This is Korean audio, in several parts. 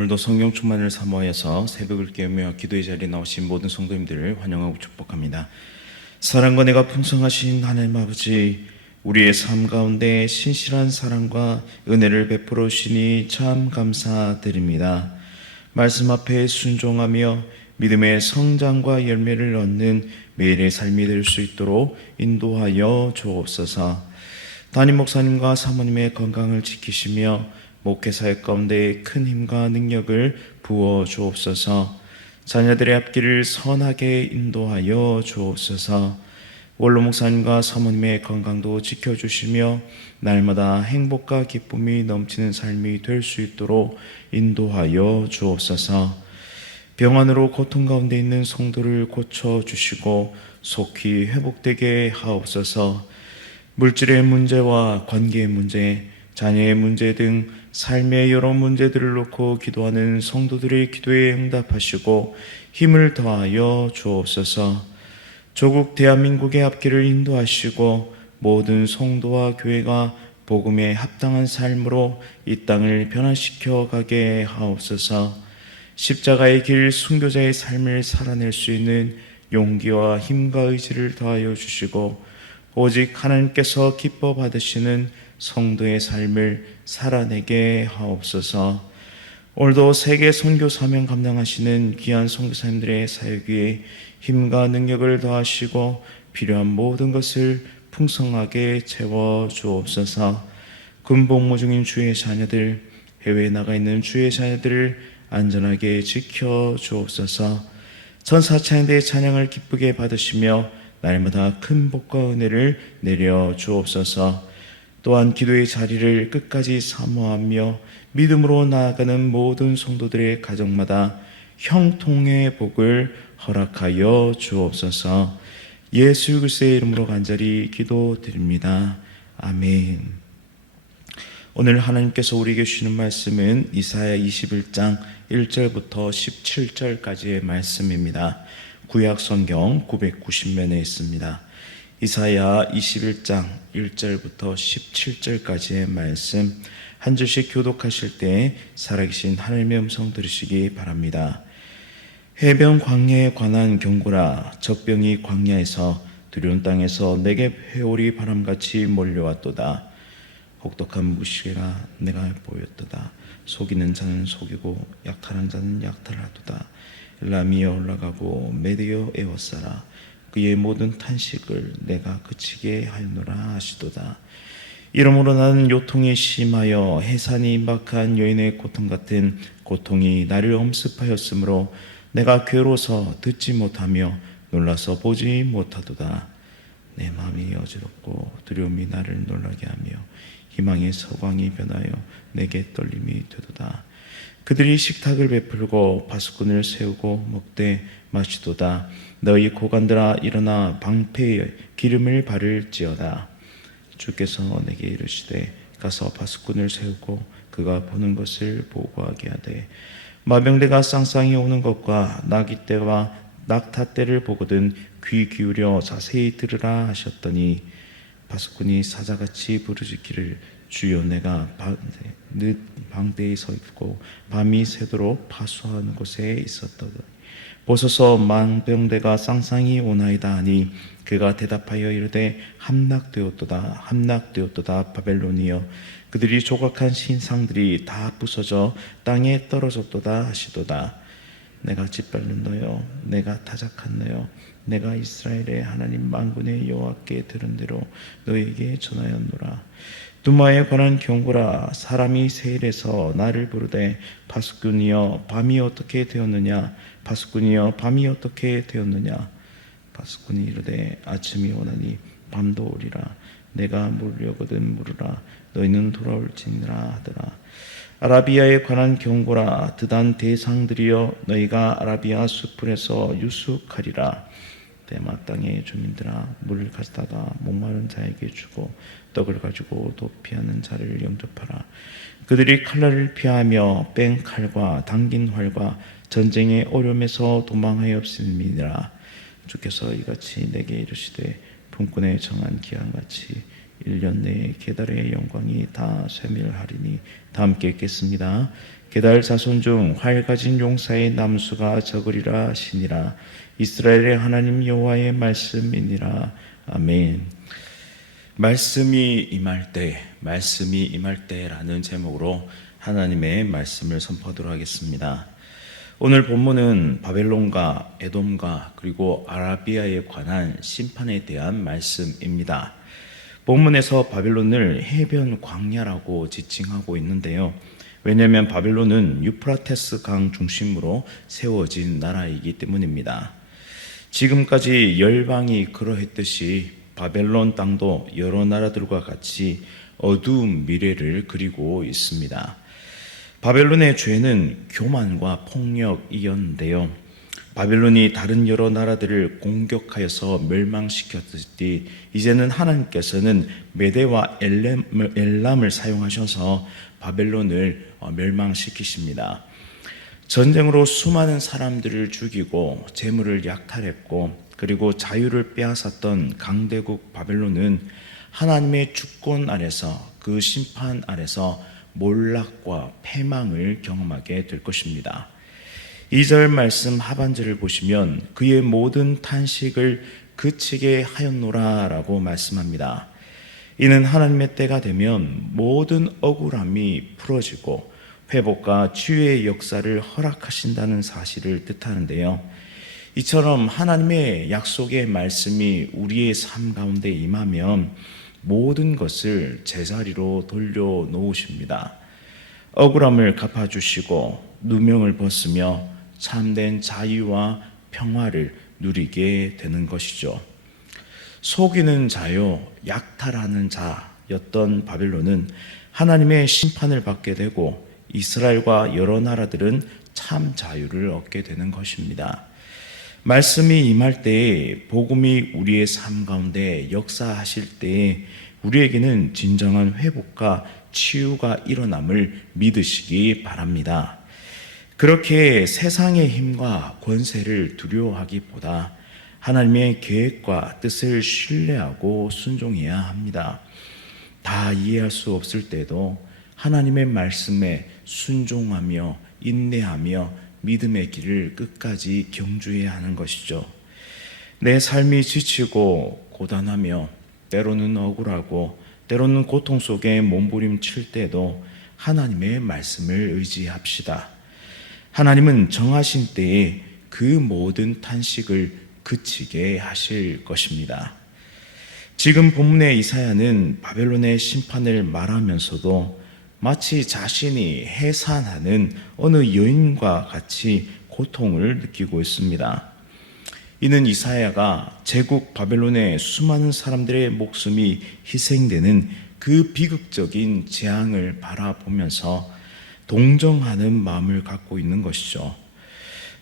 오늘도 성경 충만을 사모하여서 새벽을 깨우며 기도의 자리에 나오신 모든 성도님들을 환영하고 축복합니다. 사랑과 은혜가 풍성하신 하나님 아버지, 우리의 삶 가운데 신실한 사랑과 은혜를 베풀어 주시니 참 감사드립니다. 말씀 앞에 순종하며 믿음의 성장과 열매를 얻는 매일의 삶이 될 수 있도록 인도하여 주옵소서. 담임 목사님과 사모님의 건강을 지키시며 목회사역 가운데 큰 힘과 능력을 부어 주옵소서. 자녀들의 앞길을 선하게 인도하여 주옵소서. 원로 목사님과 사모님의 건강도 지켜주시며 날마다 행복과 기쁨이 넘치는 삶이 될 수 있도록 인도하여 주옵소서. 병환으로 고통 가운데 있는 성도를 고쳐주시고 속히 회복되게 하옵소서. 물질의 문제와 관계의 문제, 자녀의 문제 등 삶의 여러 문제들을 놓고 기도하는 성도들의 기도에 응답하시고 힘을 더하여 주옵소서. 조국 대한민국의 앞길을 인도하시고 모든 성도와 교회가 복음에 합당한 삶으로 이 땅을 변화시켜 가게 하옵소서. 십자가의 길 순교자의 삶을 살아낼 수 있는 용기와 힘과 의지를 더하여 주시고 오직 하나님께서 기뻐 받으시는 성도의 삶을 살아내게 하옵소서. 오늘도 세계 선교 사명 감당하시는 귀한 선교사님들의 사역 위에 힘과 능력을 더하시고 필요한 모든 것을 풍성하게 채워 주옵소서. 군복무 중인 주의 자녀들, 해외에 나가 있는 주의 자녀들을 안전하게 지켜 주옵소서. 전사창대의 찬양을 기쁘게 받으시며 날마다 큰 복과 은혜를 내려 주옵소서. 또한 기도의 자리를 끝까지 사모하며 믿음으로 나아가는 모든 성도들의 가정마다 형통의 복을 허락하여 주옵소서. 예수 그리스도의 이름으로 간절히 기도드립니다. 아멘. 오늘 하나님께서 우리에게 주시는 말씀은 이사야 21장 1절부터 17절까지의 말씀입니다. 구약 성경 990면에 있습니다. 이사야 21장 1절부터 17절까지의 말씀 한 절씩 교독하실 때 살아계신 하나님의 음성 들으시기 바랍니다. 해변 광야에 관한 경고라. 적병이 광야에서 두려운 땅에서 내게 회오리 바람같이 몰려왔도다. 혹독한 무시가 내가 보였도다. 속이는 자는 속이고 약탈한 자는 약탈하도다. 엘람이여 올라가고 메디어 에워싸라. 그의 모든 탄식을 내가 그치게 하였노라 하시도다. 이러므로 나는 요통이 심하여 해산이 임박한 여인의 고통 같은 고통이 나를 엄습하였으므로 내가 괴로워서 듣지 못하며 놀라서 보지 못하도다. 내 마음이 어지럽고 두려움이 나를 놀라게 하며 희망의 서광이 변하여 내게 떨림이 되도다. 그들이 식탁을 베풀고 바스꾼을 세우고 먹되 마시도다. 너희 고관들아 일어나 방패에 기름을 바를지어다. 주께서 내게 이르시되 가서 바스꾼을 세우고 그가 보는 것을 보고하게 하되 마병대가 쌍쌍이 오는 것과 나귀 떼와 낙타 떼를 보거든 귀 기울여 자세히 들으라 하셨더니 바스꾼이 사자같이 부르짖기를 주여 내가 늦 방대에 서 있고 밤이 새도록 파수하는 곳에 있었더니 보소서 만병대가 쌍쌍이 오나이다 하니 그가 대답하여 이르되 함락되었도다 함락되었도다 바벨론이여 그들이 조각한 신상들이 다 부서져 땅에 떨어졌도다 하시도다. 내가 짓밟는 너여 내가 타작한 너여 내가 이스라엘의 하나님 만군의 여호와께 들은 대로 너에게 전하였노라. 두마에 관한 경고라. 사람이 세일에서 나를 부르되 바스꾼이여 밤이 어떻게 되었느냐 바스꾼이여 밤이 어떻게 되었느냐. 바스꾼이 이르되 아침이 오나니 밤도 오리라. 내가 물으려거든 물으라. 너희는 돌아올지니라 하더라. 아라비아에 관한 경고라. 드단 대상들이여 너희가 아라비아 수풀에서 유숙하리라. 대마 땅의 주민들아 물을 가져다가 목마른 자에게 주고 떡을 가지고 도피하는 자를 영접하라. 그들이 칼날을 피하며 뺀 칼과 당긴 활과 전쟁의 어려움에서 도망하였음이니라. 주께서 이같이 내게 이르시되 품꾼에 정한 기한같이 1년 내에 계달의 영광이 다 쇠멸하리니. 다 함께 읽겠습니다. 게달 자손 중 활 가진 용사의 남수가 적으리라 하시니라. 이스라엘의 하나님 여호와의 말씀이니라. 아멘. 말씀이 임할 때라는 제목으로 하나님의 말씀을 선포하도록 하겠습니다. 오늘 본문은 바벨론과 에돔과 그리고 아라비아에 관한 심판에 대한 말씀입니다. 본문에서 바벨론을 해변 광야라고 지칭하고 있는데요. 왜냐하면 바벨론은 유프라테스 강 중심으로 세워진 나라이기 때문입니다. 지금까지 열방이 그러했듯이 바벨론 땅도 여러 나라들과 같이 어두운 미래를 그리고 있습니다. 바벨론의 죄는 교만과 폭력이었는데요. 바벨론이 다른 여러 나라들을 공격하여서 멸망시켰듯이 이제는 하나님께서는 메대와 엘람을 사용하셔서 바벨론을 멸망시키십니다. 전쟁으로 수많은 사람들을 죽이고 재물을 약탈했고 그리고 자유를 빼앗았던 강대국 바벨론은 하나님의 주권 아래서 그 심판 아래서 몰락과 패망을 경험하게 될 것입니다. 2절 말씀 하반절을 보시면 그의 모든 탄식을 그치게 하였노라 라고 말씀합니다. 이는 하나님의 때가 되면 모든 억울함이 풀어지고 회복과 치유의 역사를 허락하신다는 사실을 뜻하는데요. 이처럼 하나님의 약속의 말씀이 우리의 삶 가운데 임하면 모든 것을 제자리로 돌려놓으십니다. 억울함을 갚아주시고 누명을 벗으며 참된 자유와 평화를 누리게 되는 것이죠. 속이는 자요, 약탈하는 자였던 바벨론은 하나님의 심판을 받게 되고 이스라엘과 여러 나라들은 참 자유를 얻게 되는 것입니다. 말씀이 임할 때에 복음이 우리의 삶 가운데 역사하실 때에 우리에게는 진정한 회복과 치유가 일어남을 믿으시기 바랍니다. 그렇게 세상의 힘과 권세를 두려워하기보다 하나님의 계획과 뜻을 신뢰하고 순종해야 합니다. 다 이해할 수 없을 때도 하나님의 말씀에 순종하며 인내하며 믿음의 길을 끝까지 경주해야 하는 것이죠. 내 삶이 지치고 고단하며 때로는 억울하고 때로는 고통 속에 몸부림칠 때도 하나님의 말씀을 의지합시다. 하나님은 정하신 때에 그 모든 탄식을 그치게 하실 것입니다. 지금 본문의 이사야는 바벨론의 심판을 말하면서도 마치 자신이 해산하는 어느 여인과 같이 고통을 느끼고 있습니다. 이는 이사야가 제국 바벨론의 수많은 사람들의 목숨이 희생되는 그 비극적인 재앙을 바라보면서 동정하는 마음을 갖고 있는 것이죠.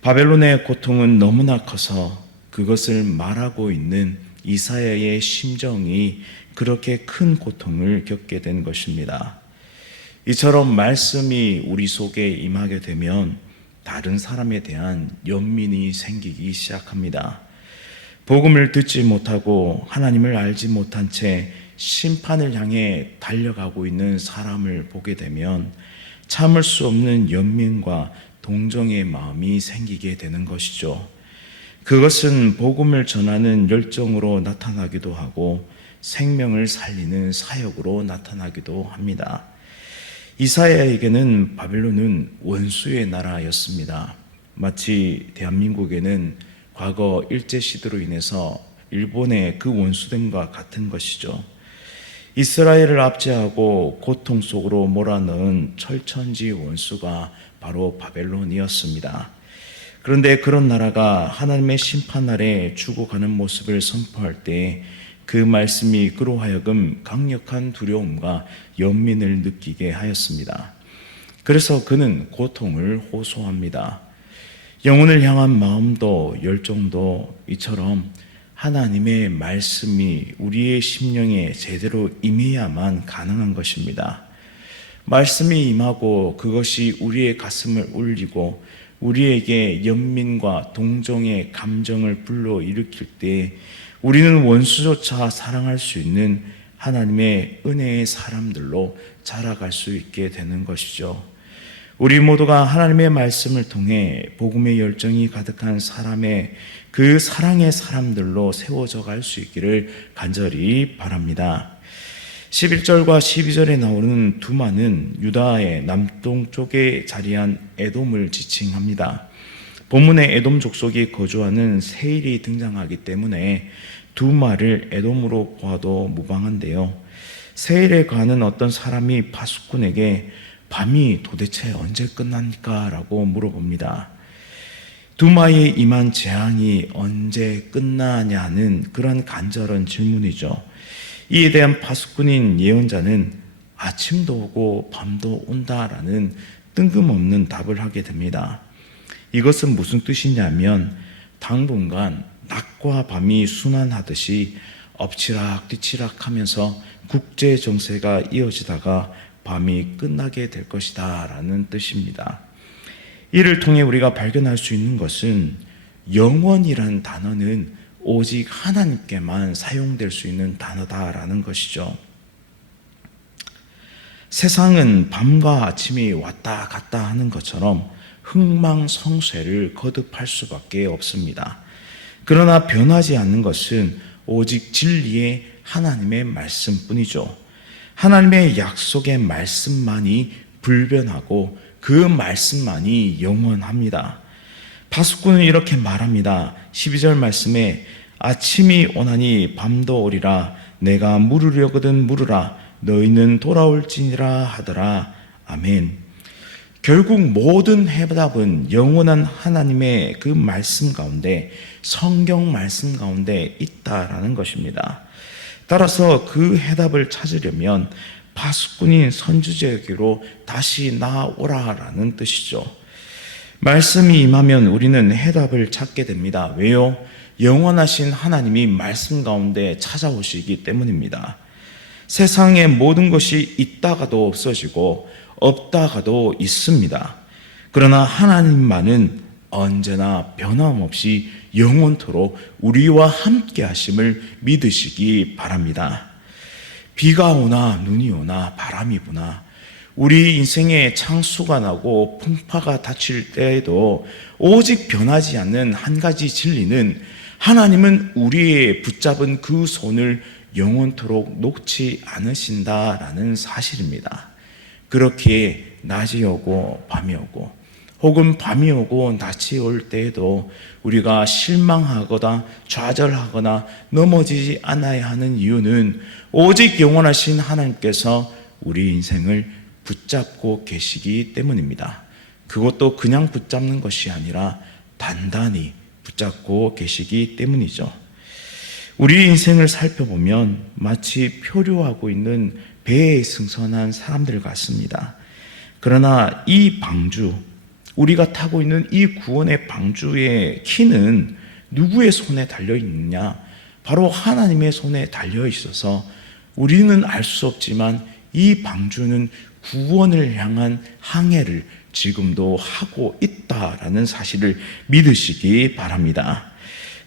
바벨론의 고통은 너무나 커서 그것을 말하고 있는 이사야의 심정이 그렇게 큰 고통을 겪게 된 것입니다. 이처럼 말씀이 우리 속에 임하게 되면 다른 사람에 대한 연민이 생기기 시작합니다. 복음을 듣지 못하고 하나님을 알지 못한 채 심판을 향해 달려가고 있는 사람을 보게 되면 참을 수 없는 연민과 동정의 마음이 생기게 되는 것이죠. 그것은 복음을 전하는 열정으로 나타나기도 하고 생명을 살리는 사역으로 나타나기도 합니다. 이사야에게는 바벨론은 원수의 나라였습니다. 마치 대한민국에는 과거 일제시대로 인해서 일본의 그 원수됨과 같은 것이죠. 이스라엘을 압제하고 고통 속으로 몰아넣은 철천지 원수가 바로 바벨론이었습니다. 그런데 그런 나라가 하나님의 심판 아래 죽어가는 모습을 선포할 때 그 말씀이 그로 하여금 강력한 두려움과 연민을 느끼게 하였습니다. 그래서 그는 고통을 호소합니다. 영혼을 향한 마음도 열정도 이처럼 하나님의 말씀이 우리의 심령에 제대로 임해야만 가능한 것입니다. 말씀이 임하고 그것이 우리의 가슴을 울리고 우리에게 연민과 동정의 감정을 불러일으킬 때 우리는 원수조차 사랑할 수 있는 하나님의 은혜의 사람들로 자라갈 수 있게 되는 것이죠. 우리 모두가 하나님의 말씀을 통해 복음의 열정이 가득한 사람의 그 사랑의 사람들로 세워져 갈 수 있기를 간절히 바랍니다. 11절과 12절에 나오는 두마는 유다의 남동쪽에 자리한 에돔을 지칭합니다. 본문에 에돔 족속이 거주하는 세일이 등장하기 때문에 두마를 에돔으로 보아도 무방한데요. 세일에 가는 어떤 사람이 파수꾼에게 밤이 도대체 언제 끝납니까? 라고 물어봅니다. 두마에 임한 재앙이 언제 끝나냐는 그런 간절한 질문이죠. 이에 대한 파수꾼인 예언자는 아침도 오고 밤도 온다라는 뜬금없는 답을 하게 됩니다. 이것은 무슨 뜻이냐면 당분간 낮과 밤이 순환하듯이 엎치락 뒤치락 하면서 국제 정세가 이어지다가 밤이 끝나게 될 것이다 라는 뜻입니다. 이를 통해 우리가 발견할 수 있는 것은 영원이라는 단어는 오직 하나님께만 사용될 수 있는 단어다라는 것이죠. 세상은 밤과 아침이 왔다 갔다 하는 것처럼 흥망성쇠를 거듭할 수밖에 없습니다. 그러나 변하지 않는 것은 오직 진리의 하나님의 말씀뿐이죠. 하나님의 약속의 말씀만이 불변하고 그 말씀만이 영원합니다. 파수꾼은 이렇게 말합니다. 12절 말씀에 아침이 오나니 밤도 오리라. 내가 물으려거든 물으라. 너희는 돌아올지니라 하더라. 아멘. 결국 모든 해답은 영원한 하나님의 그 말씀 가운데, 성경 말씀 가운데 있다라는 것입니다. 따라서 그 해답을 찾으려면 파수꾼인 선지자에게로 다시 나아오라라는 뜻이죠. 말씀이 임하면 우리는 해답을 찾게 됩니다. 왜요? 영원하신 하나님이 말씀 가운데 찾아오시기 때문입니다. 세상의 모든 것이 있다가도 없어지고 없다가도 있습니다. 그러나 하나님만은 언제나 변함없이 영원토록 우리와 함께 하심을 믿으시기 바랍니다. 비가 오나 눈이 오나 바람이 부나 우리 인생에 창수가 나고 풍파가 닥칠 때에도 오직 변하지 않는 한 가지 진리는 하나님은 우리의 붙잡은 그 손을 영원토록 놓지 않으신다라는 사실입니다. 그렇게 낮이 오고 밤이 오고 혹은 밤이 오고 낮이 올 때에도 우리가 실망하거나 좌절하거나 넘어지지 않아야 하는 이유는 오직 영원하신 하나님께서 우리 인생을 붙잡고 계시기 때문입니다. 그것도 그냥 붙잡는 것이 아니라 단단히 붙잡고 계시기 때문이죠. 우리 인생을 살펴보면 마치 표류하고 있는 배에 승선한 사람들 같습니다. 그러나 이 방주, 우리가 타고 있는 이 구원의 방주의 키는 누구의 손에 달려 있느냐? 바로 하나님의 손에 달려 있어서 우리는 알 수 없지만 이 방주는 구원을 향한 항해를 지금도 하고 있다라는 사실을 믿으시기 바랍니다.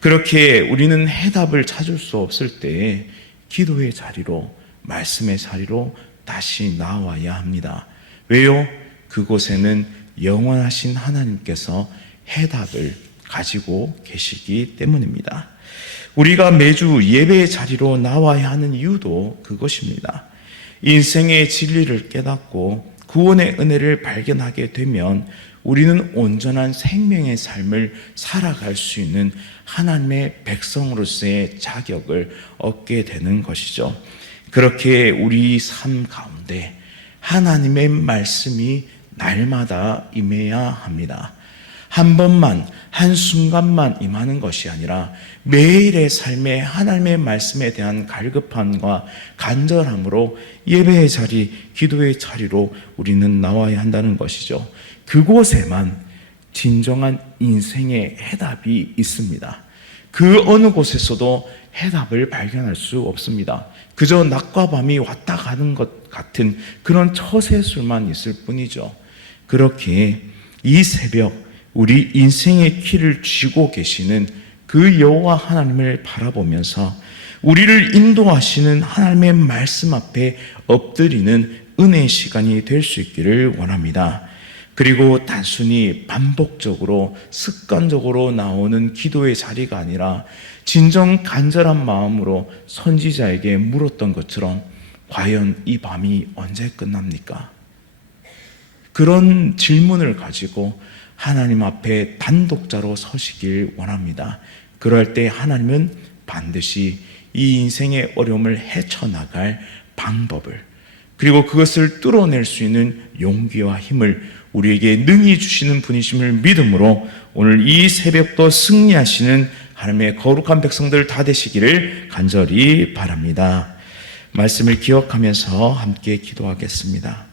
그렇게 우리는 해답을 찾을 수 없을 때 기도의 자리로, 말씀의 자리로 다시 나와야 합니다. 왜요? 그곳에는 영원하신 하나님께서 해답을 가지고 계시기 때문입니다. 우리가 매주 예배의 자리로 나와야 하는 이유도 그것입니다. 인생의 진리를 깨닫고 구원의 은혜를 발견하게 되면 우리는 온전한 생명의 삶을 살아갈 수 있는 하나님의 백성으로서의 자격을 얻게 되는 것이죠. 그렇게 우리 삶 가운데 하나님의 말씀이 날마다 임해야 합니다. 한 번만, 한순간만 임하는 것이 아니라 매일의 삶에 하나님의 말씀에 대한 갈급함과 간절함으로 예배의 자리, 기도의 자리로 우리는 나와야 한다는 것이죠. 그곳에만 진정한 인생의 해답이 있습니다. 그 어느 곳에서도 해답을 발견할 수 없습니다. 그저 낮과 밤이 왔다 가는 것 같은 그런 처세술만 있을 뿐이죠. 그렇게 이 새벽 우리 인생의 키를 쥐고 계시는 그 여호와 하나님을 바라보면서 우리를 인도하시는 하나님의 말씀 앞에 엎드리는 은혜의 시간이 될 수 있기를 원합니다. 그리고 단순히 반복적으로 습관적으로 나오는 기도의 자리가 아니라 진정 간절한 마음으로 선지자에게 물었던 것처럼 과연 이 밤이 언제 끝납니까? 그런 질문을 가지고 하나님 앞에 단독자로 서시길 원합니다. 그럴 때 하나님은 반드시 이 인생의 어려움을 헤쳐나갈 방법을, 그리고 그것을 뚫어낼 수 있는 용기와 힘을 우리에게 능히 주시는 분이심을 믿음으로 오늘 이 새벽도 승리하시는 하나님의 거룩한 백성들 다 되시기를 간절히 바랍니다. 말씀을 기억하면서 함께 기도하겠습니다.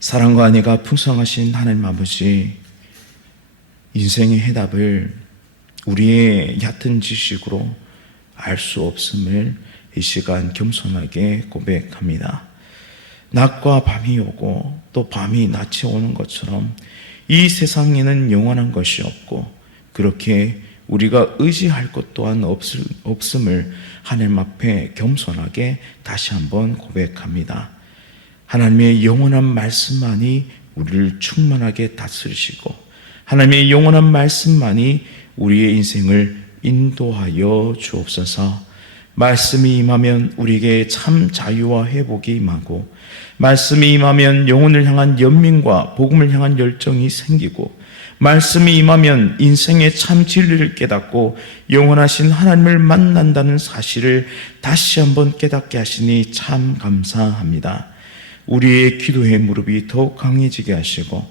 사랑과 은혜가 풍성하신 하나님 아버지, 인생의 해답을 우리의 얕은 지식으로 알 수 없음을 이 시간 겸손하게 고백합니다. 낮과 밤이 오고 또 밤이 낮이 오는 것처럼 이 세상에는 영원한 것이 없고 그렇게 우리가 의지할 것 또한 없음을 하나님 앞에 겸손하게 다시 한번 고백합니다. 하나님의 영원한 말씀만이 우리를 충만하게 다스리시고 하나님의 영원한 말씀만이 우리의 인생을 인도하여 주옵소서. 말씀이 임하면 우리에게 참 자유와 회복이 임하고, 말씀이 임하면 영혼을 향한 연민과 복음을 향한 열정이 생기고, 말씀이 임하면 인생의 참 진리를 깨닫고 영원하신 하나님을 만난다는 사실을 다시 한번 깨닫게 하시니 참 감사합니다. 우리의 기도의 무릎이 더욱 강해지게 하시고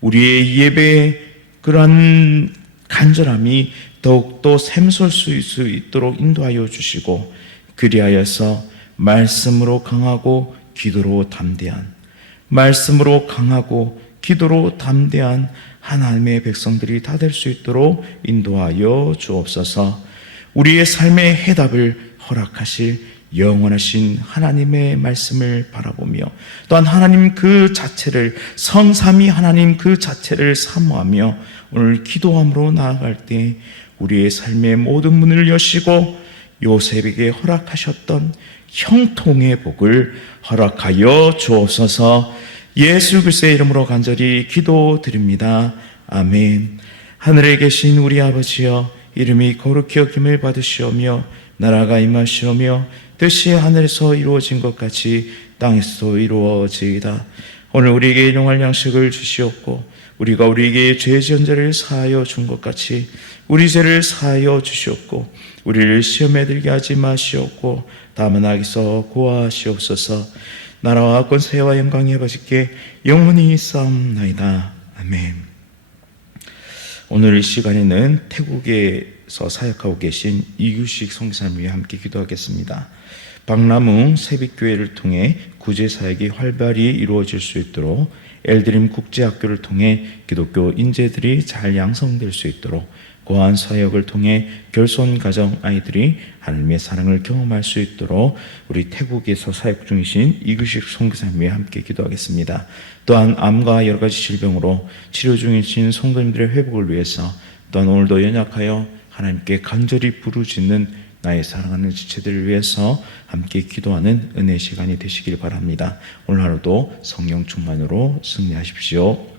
우리의 예배의 그러한 간절함이 더욱더 샘솟을 수 있도록 인도하여 주시고, 그리하여서 말씀으로 강하고 기도로 담대한, 말씀으로 강하고 기도로 담대한 하나님의 백성들이 다 될 수 있도록 인도하여 주옵소서. 우리의 삶의 해답을 허락하실 영원하신 하나님의 말씀을 바라보며 또한 하나님 그 자체를, 성삼위 하나님 그 자체를 사모하며 오늘 기도함으로 나아갈 때 우리의 삶의 모든 문을 여시고 요셉에게 허락하셨던 형통의 복을 허락하여 주옵소서. 예수 그리스도의 이름으로 간절히 기도드립니다. 아멘. 하늘에 계신 우리 아버지여, 이름이 거룩히 여김을 받으시오며 나라가 임하시오며 뜻이 하늘에서 이루어진 것 같이 땅에서도 이루어지이다. 오늘 우리에게 일용할 양식을 주시옵고 우리가 우리에게 죄 지은 자를 사하여 준 것 같이 우리 죄를 사하여 주시옵고 우리를 시험에 들게 하지 마시옵고 다만 악에서 구하시옵소서. 나라와 권세와 영광이 아버지께 영원히 있사옵나이다. 아멘. 오늘 이 시간에는 태국에서 사역하고 계신 이규식 선교사님 위해 함께 기도하겠습니다. 박람웅 세빛교회를 통해 구제 사역이 활발히 이루어질 수 있도록, 엘드림 국제학교를 통해 기독교 인재들이 잘 양성될 수 있도록, 고안 사역을 통해 결손 가정 아이들이 하나님의 사랑을 경험할 수 있도록 우리 태국에서 사역 중이신 이규식 선교사님 위해 함께 기도하겠습니다. 또한 암과 여러 가지 질병으로 치료 중이신 성도님들의 회복을 위해서, 또한 오늘도 연약하여 하나님께 간절히 부르짖는 나의 사랑하는 지체들을 위해서 함께 기도하는 은혜 시간이 되시길 바랍니다. 오늘 하루도 성령 충만으로 승리하십시오.